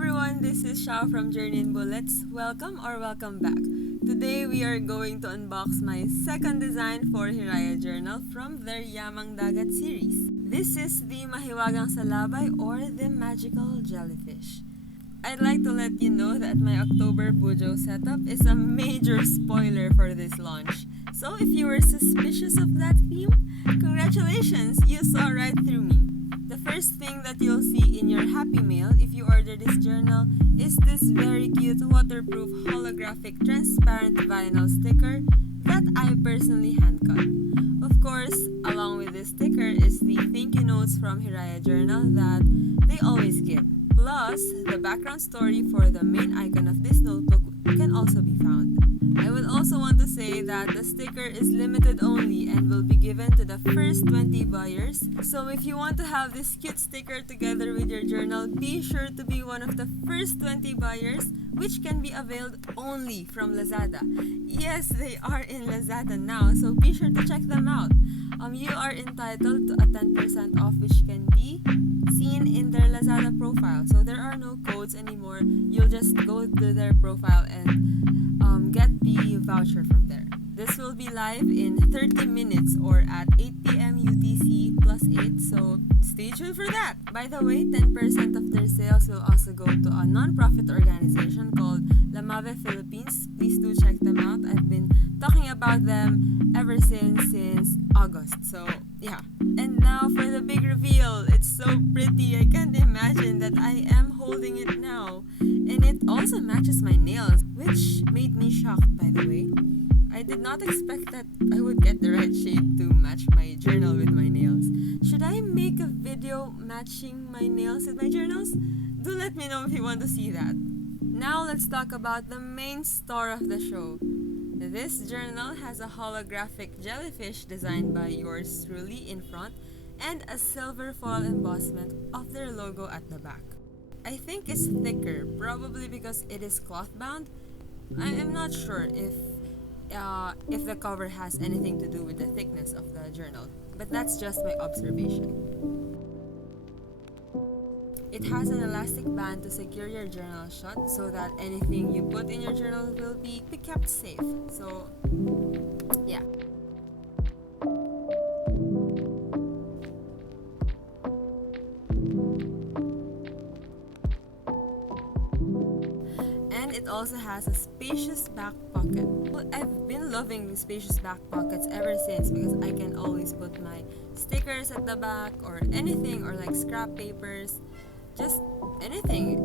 everyone, this is Shao from Journey in Bullets. Welcome back. Today we are going to unbox my second design for Hiraya Journal from their Yamang Dagat series. This is the Mahiwagang Salabay or the magical jellyfish. I'd like to let you know that my October Bujo setup is a major spoiler for this launch. So if you were suspicious of that theme, congratulations, you saw right through me. The first thing that you'll see in your Happy Mail if you order this journal is this very cute waterproof holographic transparent vinyl sticker that I personally hand cut. Of course, along with this sticker is the thank you notes from Hiraya Journal that they always give. Plus, the background story for the main icon of this notebook can also be found. I would also want to say that the sticker is limited only and will be given to the first 20 buyers. So if you want to have this cute sticker together with your journal, be sure to be one of the first 20 buyers, which can be availed only from Lazada. Yes, they are in Lazada now, so be sure to check them out. You are entitled to a 10% off, which can be seen in their Lazada profile. So there are no codes anymore. You'll just go to their profile and get the voucher from there. This will be live in 30 minutes or at 8 p.m. UTC plus 8, so stay tuned for that. By the way, 10% of their sales will also go to a non-profit organization called Lamave Philippines. Please do check them out. I've been talking about them ever since August. So yeah. And now for the big reveal. It's so pretty. I can't imagine that I am holding it now. And it also matches my nails, which made me shocked, by the way. I did not expect that I would get the right shade to match my journal with my nails. Should I make a video matching my nails with my journals? Do let me know if you want to see that. Now let's talk about the main star of the show. This journal has a holographic jellyfish designed by yours truly in front and a silver foil embossment of their logo at the back. I think it's thicker, probably because it is cloth bound. I am not sure if the cover has anything to do with the thickness of the journal, but that's just my observation. It has an elastic band to secure your journal shut so that anything you put in your journal will be kept safe. So, yeah. And it also has a spacious back pocket. Well, I've been loving spacious back pockets ever since because I can always put my stickers at the back or anything, or like scrap papers, just anything.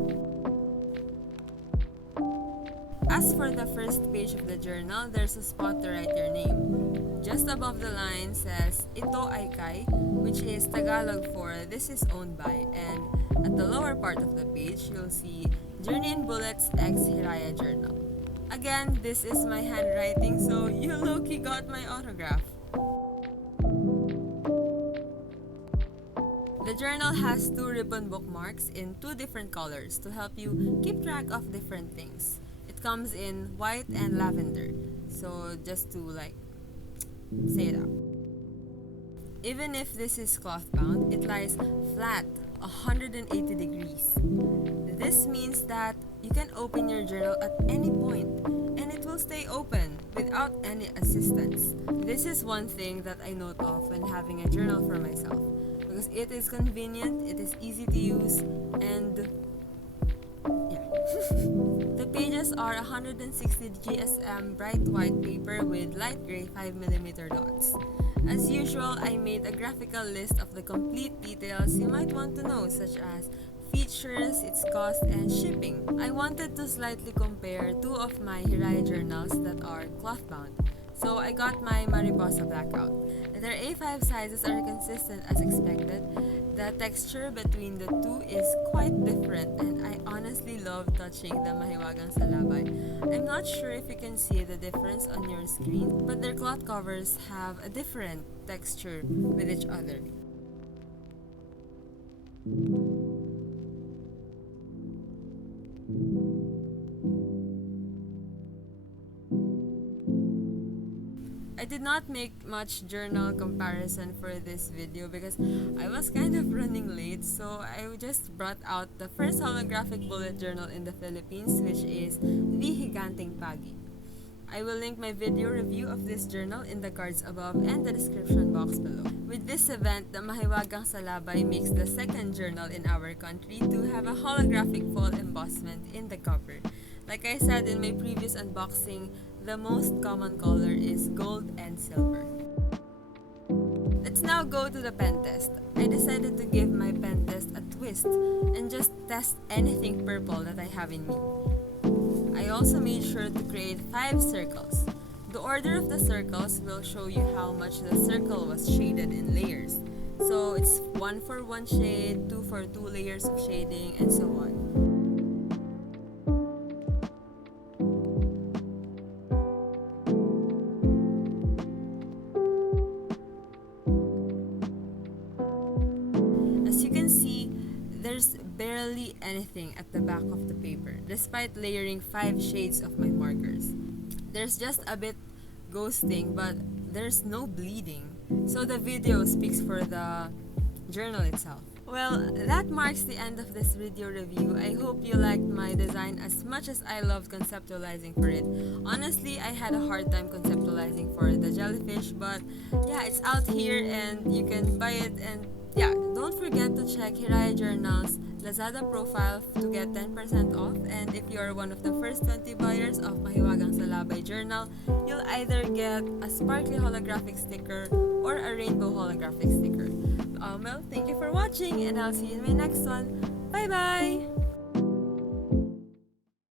As for the first page of the journal, there's a spot to write your name. Just above the line says Ito ay kay, which is Tagalog for this is owned by, and at the lower part of the page, you'll see Journey in Bullets x Hiraya Journal. Again, this is my handwriting, so you low-key got my autograph. The journal has 2 ribbon bookmarks in 2 different colors to help you keep track of different things. It comes in white and lavender, so just to say it out. Even if this is cloth bound, it lies flat 180 degrees. This means that you can open your journal at any point and it will stay open without any assistance. This is one thing that I note of when having a journal for myself, because it is convenient, it is easy to use, and yeah. The pages are 160 GSM bright white paper with light gray 5mm dots. As usual, I made a graphical list of the complete details you might want to know, such as features, its cost, and shipping. I wanted to slightly compare 2 of my Hiraya journals that are cloth bound, so I got my Mariposa blackout. Their A5 sizes are consistent as expected. The texture between the 2 is quite different, and I honestly love touching the Mahiwagang Salabay. I'm not sure if you can see the difference on your screen, but their cloth covers have a different texture with each other. I did not make much journal comparison for this video because I was kind of running late, so I just brought out the first holographic bullet journal in the Philippines, which is the Higanting Pagi. I will link my video review of this journal in the cards above and the description box below. With this event, the Mahiwagang Salabay makes the second journal in our country to have a holographic foil embossment in the cover. Like I said in my previous unboxing, the most common color is gold and silver. Let's now go to the pen test. I decided to give my pen test a twist and just test anything purple that I have in me. I also made sure to create 5 circles. The order of the circles will show you how much the circle was shaded in layers. So it's 1 for 1 shade, 2 for 2 layers of shading, and so on. As you can see, there's barely anything at the back of the paper, despite layering 5 shades of my markers. There's just a bit ghosting, but there's no bleeding. So the video speaks for the journal itself. Well, that marks the end of this video review. I hope you liked my design as much as I loved conceptualizing for it. Honestly, I had a hard time conceptualizing for the jellyfish, but yeah, it's out here and you can buy it. And yeah, don't forget to check Hiraya Journal's Lazada profile to get 10% off. And if you are one of the first 20 buyers of Mahiwagang Salabay journal, you'll either get a sparkly holographic sticker or a rainbow holographic sticker. Well, thank you for watching and I'll see you in my next one. Bye bye!